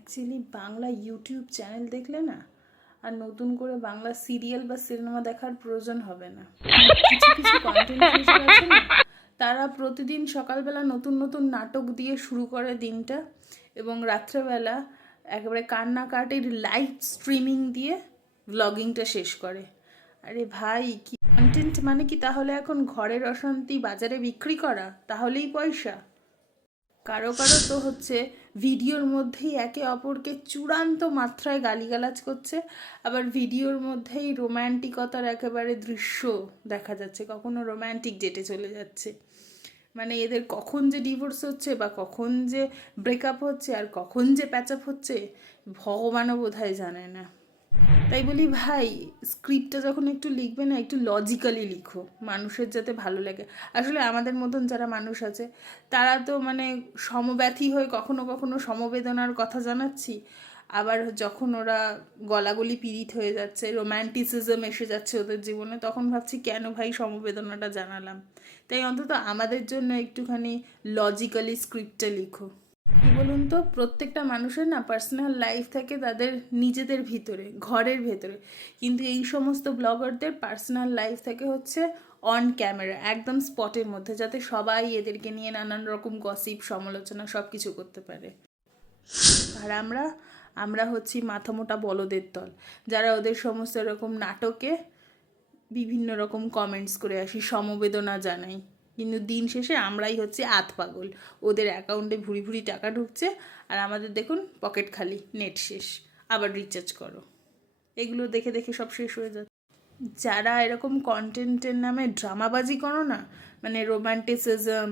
Actually Bangla YouTube channel দেখলে না আর নতুন করে বাংলা সিরিয়াল বা সিনেমা দেখার প্রয়োজন হবে না। কিছু কিছু কন্টেন্ট ক্রিয়েটর আছে না, তারা প্রতিদিন সকালবেলা নতুন নতুন নাটক দিয়ে শুরু করে দিনটা, এবং রাত্রেবেলা একেবারে কান্নাকাটির লাইভ স্ট্রিমিং দিয়ে ব্লগিংটা শেষ করে। আরে ভাই, কি কন্টেন্ট মানে কি তাহলে এখন ঘরের অশান্তি বাজারে বিক্রি করা, তাহলেই পয়সা? কারো কারো তো হচ্ছে ভিডিওর মধ্যেই একে অপরকে চূড়ান্ত মাত্রায় গালিগালাজ করছে, আবার ভিডিওর মধ্যেই রোম্যান্টিকতার একেবারে দৃশ্য দেখা যাচ্ছে, কখনো রোম্যান্টিক ডেটে চলে যাচ্ছে। মানে এদের কখন যে ডিভোর্স হচ্ছে বা কখন যে ব্রেকআপ হচ্ছে আর কখন যে প্যাচ আপ হচ্ছে ভগবানও বোধহয় জানে না। তাই বলি ভাই, স্ক্রিপ্টটা যখন একটু লিখবে না, একটু লজিক্যালি লিখো, মানুষের যাতে ভালো লাগে। আসলে আমাদের মতন যারা মানুষ আছে তারা তো মানে সমব্যথী হয়ে কখনো কখনো সমবেদনার কথা জানাচ্ছি, আবার যখন ওরা গলাগলি পীড়িত হয়ে যাচ্ছে, রোম্যান্টিসিজম এসে যাচ্ছে ওদের জীবনে, তখন ভাবছি কেন ভাই সমবেদনাটা জানালাম। তাই অন্তত আমাদের জন্য একটুখানি লজিক্যালি স্ক্রিপ্টটা লিখো। কি বলুন তো, প্রত্যেকটা মানুষের না পার্সোনাল লাইফ থাকে তাদের নিজেদের ভিতরে, ঘরের ভেতরে, কিন্তু এই সমস্ত ব্লগারদের পার্সোনাল লাইফ থাকে হচ্ছে অন ক্যামেরা, একদম স্পটের মধ্যে, যাতে সবাই এদেরকে নিয়ে নানান রকম গসিপ, সমালোচনা সব কিছু করতে পারে। আর আমরা আমরা হচ্ছি মাথামোটা বলদের দল, যারা ওদের সমস্ত এরকম নাটকে বিভিন্ন রকম কমেন্টস করে আসি, সমবেদনা জানাই, কিন্তু দিন শেষে আমরাই হচ্ছে পাগল। ওদের অ্যাকাউন্টে ভুরি ভুরি টাকা ঢুকছে আর আমাদের দেখুন পকেট খালি, নেট শেষ, আবার রিচার্জ করো। এগুলো দেখে দেখে সব শেষ হয়ে যাচ্ছে। যারা এরকম কন্টেন্টের নামে ড্রামাবাজি করো না, মানে রোম্যান্টিসিজম,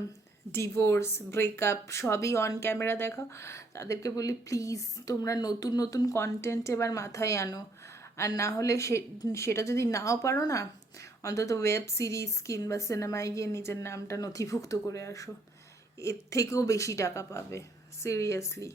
ডিভোর্স, ব্রেকআপ সবই অন ক্যামেরা দেখাও, তাদেরকে বলি প্লিজ তোমরা নতুন নতুন কন্টেন্ট এবার মাথায় আনো। আর না হলে সেটা যদি নাও পারো না, অন্তত ওয়েব সিরিজ কিংবা সিনেমায় গিয়ে নিজের নামটা নথিভুক্ত করে আসো, এর থেকেও বেশি টাকা পাবে, সিরিয়াসলি।